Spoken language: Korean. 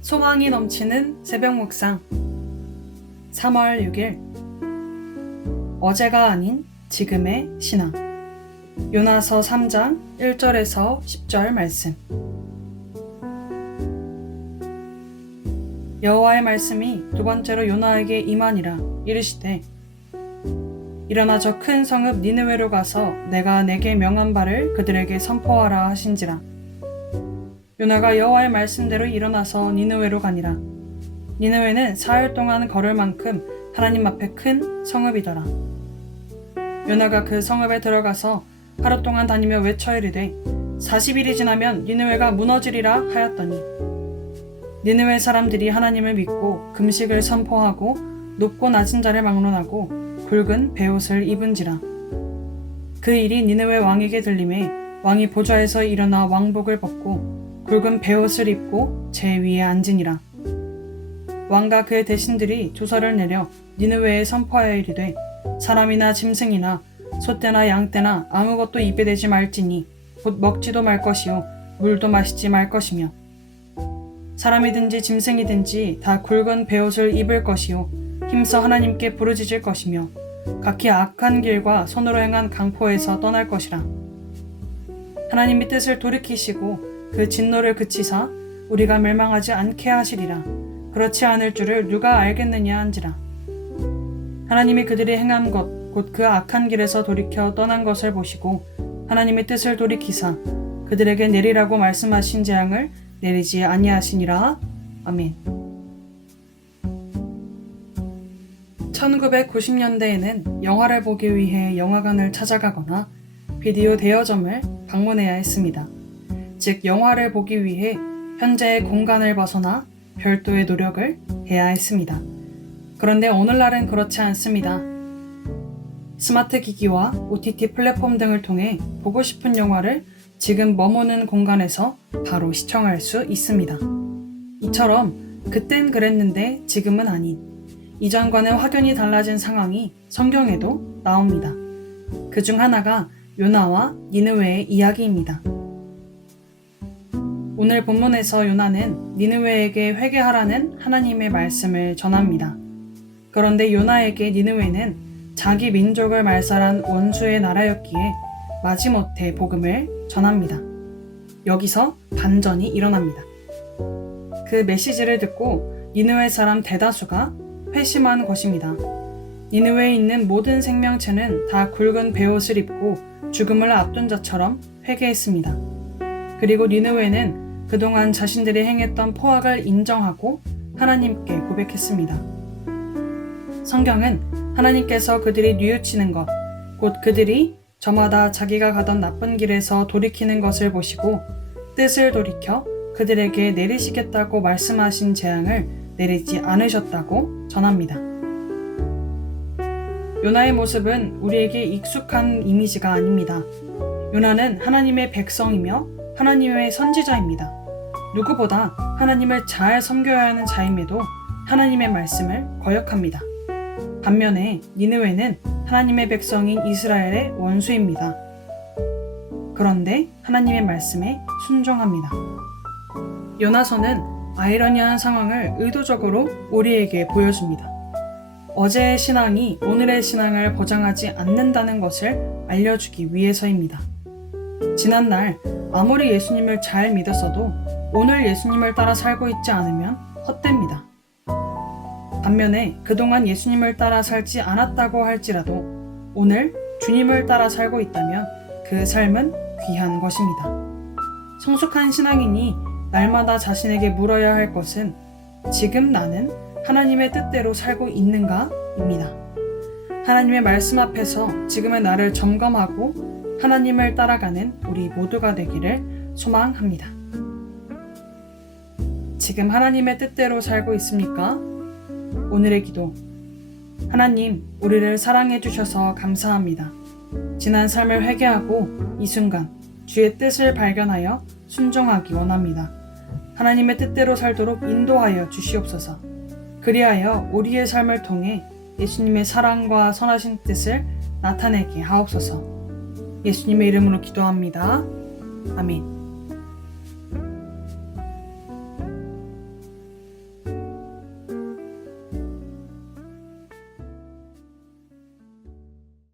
소망이 넘치는 새벽 묵상 3월 6일 어제가 아닌 지금의 신앙 요나서 3장 1절에서 10절 말씀 여호와의 말씀이 두 번째로 요나에게 임하니라 이르시되 일어나 저 큰 성읍 니느웨로 가서 내가 내게 명한 바를 그들에게 선포하라 하신지라. 요나가 여호와의 말씀대로 일어나서 니느웨로 가니라. 니느웨는 사흘 동안 걸을 만큼 하나님 앞에 큰 성읍이더라. 요나가 그 성읍에 들어가서 하루 동안 다니며 외쳐 이르되 40일이 지나면 니느웨가 무너지리라 하였더니 니느웨 사람들이 하나님을 믿고 금식을 선포하고 높고 낮은 자를 막론하고 굵은 베옷을 입은지라. 그 일이 니느웨 왕에게 들림에 왕이 보좌에서 일어나 왕복을 벗고 굵은 베옷을 입고 제 위에 앉으니라. 왕과 그의 대신들이 조서를 내려 니느웨에 선포하여 이르되 사람이나 짐승이나 소떼나 양떼나 아무것도 입에 대지 말지니 곧 먹지도 말 것이요 물도 마시지 말 것이며 사람이든지 짐승이든지 다 굵은 베옷을 입을 것이요 힘써 하나님께 부르짖을 것이며 각기 악한 길과 손으로 행한 강포에서 떠날 것이라. 하나님이 뜻을 돌이키시고 그 진노를 그치사 우리가 멸망하지 않게 하시리라. 그렇지 않을 줄을 누가 알겠느냐 한지라. 하나님이 그들이 행한 것 곧 그 악한 길에서 돌이켜 떠난 것을 보시고 하나님의 뜻을 돌이키사 그들에게 내리라고 말씀하신 재앙을 내리지 아니하시니라. 아멘. 1990년대에는 영화를 보기 위해 영화관을 찾아가거나 비디오 대여점을 방문해야 했습니다. 즉 영화를 보기 위해 현재의 공간을 벗어나 별도의 노력을 해야 했습니다. 그런데 오늘날은 그렇지 않습니다. 스마트 기기와 OTT 플랫폼 등을 통해 보고 싶은 영화를 지금 머무는 공간에서 바로 시청할 수 있습니다. 이처럼 그땐 그랬는데 지금은 아닌 이전과는 확연히 달라진 상황이 성경에도 나옵니다. 그중 하나가 요나와 니느웨의 이야기입니다. 오늘 본문에서 요나는 니느웨에게 회개하라는 하나님의 말씀을 전합니다. 그런데 요나에게 니느웨는 자기 민족을 말살한 원수의 나라였기에 마지못해 복음을 전합니다. 여기서 반전이 일어납니다. 그 메시지를 듣고 니느웨 사람 대다수가 회심한 것입니다. 니느웨에 있는 모든 생명체는 다 굵은 베옷을 입고 죽음을 앞둔 자처럼 회개했습니다. 그리고 니느웨는 그동안 자신들이 행했던 포악을 인정하고 하나님께 고백했습니다. 성경은 하나님께서 그들이 뉘우치는 것, 곧 그들이 저마다 자기가 가던 나쁜 길에서 돌이키는 것을 보시고 뜻을 돌이켜 그들에게 내리시겠다고 말씀하신 재앙을 내리지 않으셨다고 전합니다. 요나의 모습은 우리에게 익숙한 이미지가 아닙니다. 요나는 하나님의 백성이며 하나님의 선지자입니다. 누구보다 하나님을 잘 섬겨야 하는 자임에도 하나님의 말씀을 거역합니다. 반면에 니느웨는 하나님의 백성인 이스라엘의 원수입니다. 그런데 하나님의 말씀에 순종합니다. 요나서는 아이러니한 상황을 의도적으로 우리에게 보여줍니다. 어제의 신앙이 오늘의 신앙을 보장하지 않는다는 것을 알려주기 위해서입니다. 지난날 아무리 예수님을 잘 믿었어도 오늘 예수님을 따라 살고 있지 않으면 헛됩니다. 반면에 그동안 예수님을 따라 살지 않았다고 할지라도 오늘 주님을 따라 살고 있다면 그 삶은 귀한 것입니다. 성숙한 신앙인이 날마다 자신에게 물어야 할 것은 지금 나는 하나님의 뜻대로 살고 있는가? 입니다. 하나님의 말씀 앞에서 지금의 나를 점검하고 하나님을 따라가는 우리 모두가 되기를 소망합니다. 지금 하나님의 뜻대로 살고 있습니까? 오늘의 기도. 하나님, 우리를 사랑해 주셔서 감사합니다. 지난 삶을 회개하고 이 순간 주의 뜻을 발견하여 순종하기 원합니다. 하나님의 뜻대로 살도록 인도하여 주시옵소서. 그리하여 우리의 삶을 통해 예수님의 사랑과 선하신 뜻을 나타내게 하옵소서. 예수님의 이름으로 기도합니다. 아멘.